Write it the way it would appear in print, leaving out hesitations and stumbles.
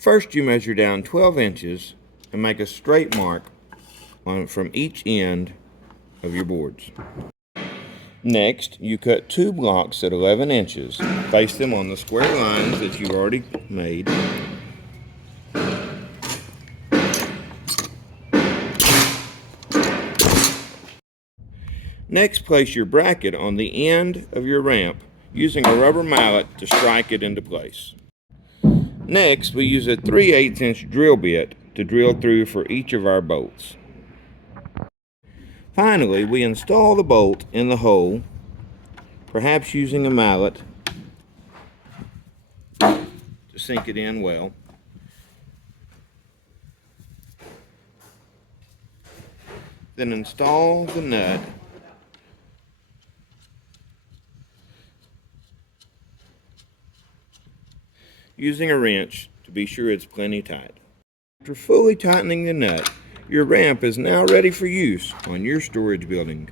First, you measure down 12 inches and make a straight mark from each end of your boards. Next, you cut 2 blocks at 11 inches. Place them on the square lines that you've already made. Next, place your bracket on the end of your ramp using a rubber mallet to strike it into place. Next, we use a 3/8 inch drill bit to drill through for each of our bolts. Finally, we install the bolt in the hole, perhaps using a mallet to sink it in well. Then install the nut using a wrench to be sure it's plenty tight. After fully tightening the nut, your ramp is now ready for use on your storage building.